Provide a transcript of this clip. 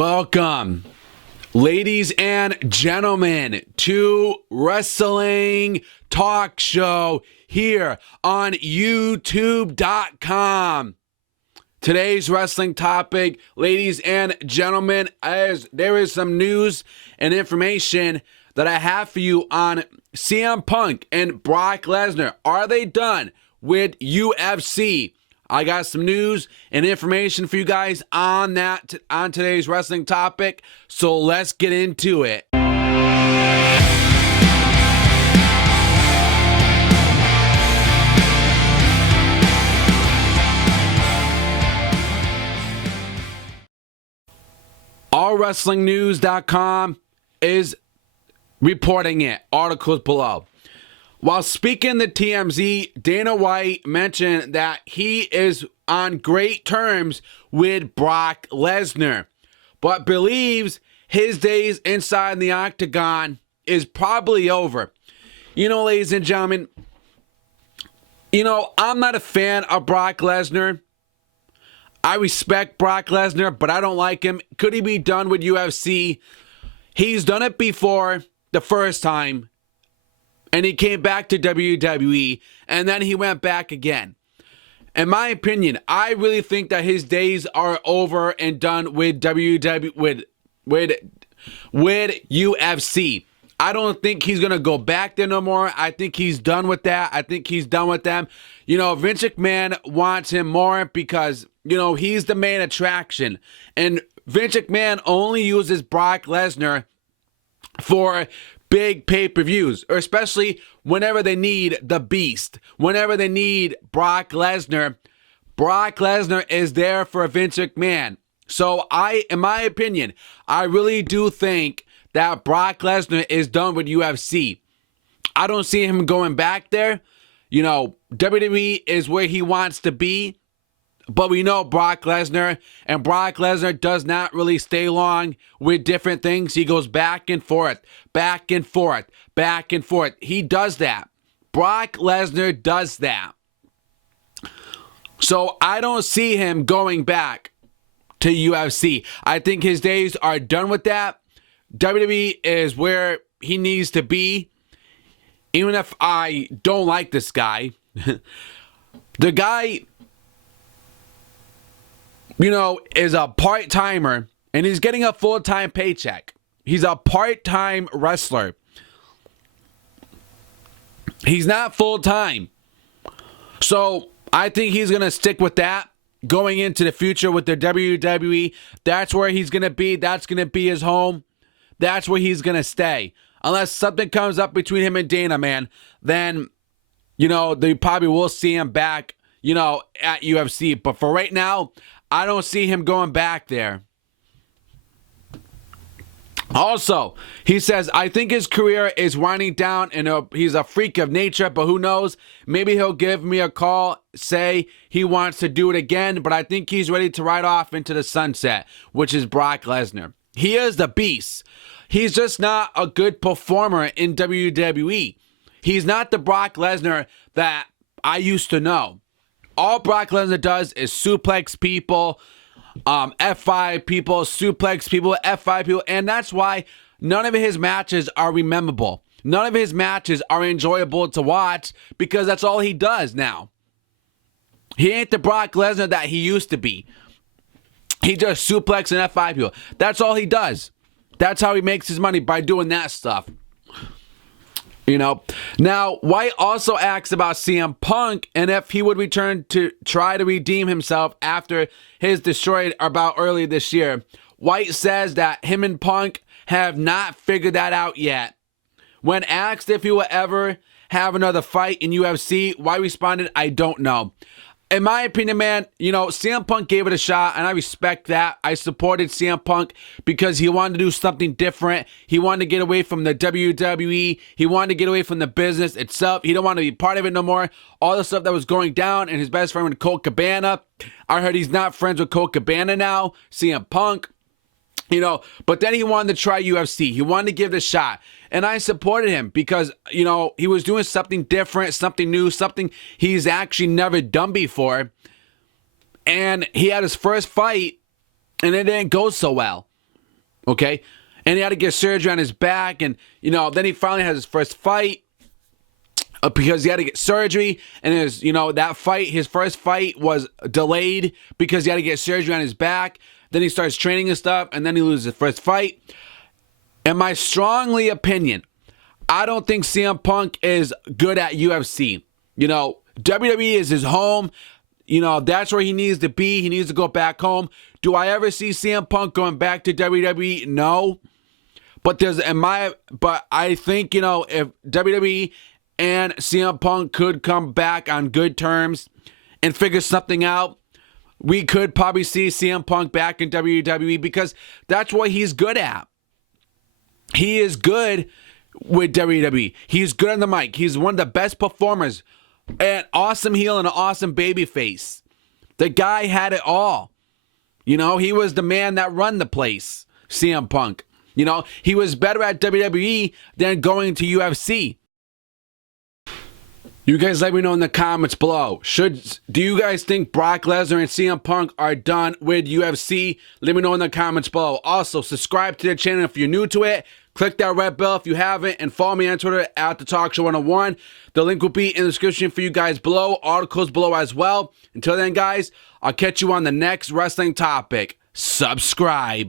Welcome, ladies and gentlemen, to Wrestling Talk Show here on YouTube.com. Today's wrestling topic, ladies and gentlemen, as there is some news and information that I have for you on CM Punk and Brock Lesnar. Are they done with UFC? I got some news and information for you guys on that on today's wrestling topic. So let's get into it. AllWrestlingNews.com is reporting it. Articles below. While speaking to TMZ, Dana White mentioned that he is on great terms with Brock Lesnar, but believes his days inside the octagon is probably over. Ladies and gentlemen, I'm not a fan of Brock Lesnar. I respect Brock Lesnar, but I don't like him. Could he be done with UFC? He's done it before the first time. And he came back to WWE, and then he went back again. In my opinion, I really think that his days are over and done with WWE, with UFC. I don't think he's going to go back there no more. I think he's done with that. I think he's done with them. Vince McMahon wants him more because, he's the main attraction. And Vince McMahon only uses Brock Lesnar for big pay-per-views, or especially whenever they need the Beast. Whenever they need Brock Lesnar is there for Vince McMahon. So in my opinion, I really do think that Brock Lesnar is done with UFC. I don't see him going back there. WWE is where he wants to be. But we know Brock Lesnar, and Brock Lesnar does not really stay long with different things. He goes back and forth, back and forth, back and forth. He does that. Brock Lesnar does that. So I don't see him going back to UFC. I think his days are done with that. WWE is where he needs to be. Even if I don't like this guy, the guy, is a part-timer, and he's getting a full-time paycheck. He's a part-time wrestler. He's not full-time. So I think he's going to stick with that going into the future with the WWE. That's where he's going to be. That's going to be his home. That's where he's going to stay. Unless something comes up between him and Dana, man, then, they probably will see him back, at UFC. But for right now, I don't see him going back there. Also, he says, I think his career is winding down and he's a freak of nature, but who knows? Maybe he'll give me a call, say he wants to do it again, but I think he's ready to ride off into the sunset, which is Brock Lesnar. He is the beast. He's just not a good performer in WWE. He's not the Brock Lesnar that I used to know. All Brock Lesnar does is suplex people, F5 people, suplex people, F5 people, and that's why none of his matches are memorable. None of his matches are enjoyable to watch because that's all he does now. He ain't the Brock Lesnar that he used to be. He just suplex and F5 people. That's all he does. That's how he makes his money, by doing that stuff. Now, White also asks about CM Punk and if he would return to try to redeem himself after his destroyed about early this year. White says that him and Punk have not figured that out yet. When asked if he will ever have another fight in UFC, White responded, I don't know. In my opinion, man, CM Punk gave it a shot, and I respect that. I supported CM Punk because he wanted to do something different. He wanted to get away from the WWE. He wanted to get away from the business itself. He don't want to be part of it no more. All the stuff that was going down, and his best friend with Colt Cabana. I heard he's not friends with Colt Cabana now, CM Punk. But then he wanted to try UFC. He wanted to give it a shot. And I supported him because, he was doing something different, something new, something he's actually never done before. And he had his first fight, and it didn't go so well. Okay? And he had to get surgery on his back. And, you know, then he finally has his first fight because he had to get surgery. And his, you know, that fight, his first fight was delayed because he had to get surgery on his back. Then he starts training and stuff. And then he loses his first fight. In my strongly opinion, I don't think CM Punk is good at UFC. You know, WWE is his home. You know, that's where he needs to be. He needs to go back home. Do I ever see CM Punk going back to WWE? No. But I think, you know, if WWE and CM Punk could come back on good terms and figure something out, we could probably see CM Punk back in WWE because that's what he's good at. He is good with WWE. He's good on the mic. He's one of the best performers. An awesome heel and an awesome baby face. The guy had it all. You know, he was the man that run the place, CM Punk. You know, he was better at WWE than going to UFC. You guys let me know in the comments below. Do you guys think Brock Lesnar and CM Punk are done with UFC? Let me know in the comments below. Also, subscribe to the channel if you're new to it. Click that red bell if you haven't, and follow me on Twitter at The Talk Show 101. The link will be in the description for you guys below. Articles below as well. Until then, guys, I'll catch you on the next wrestling topic. Subscribe.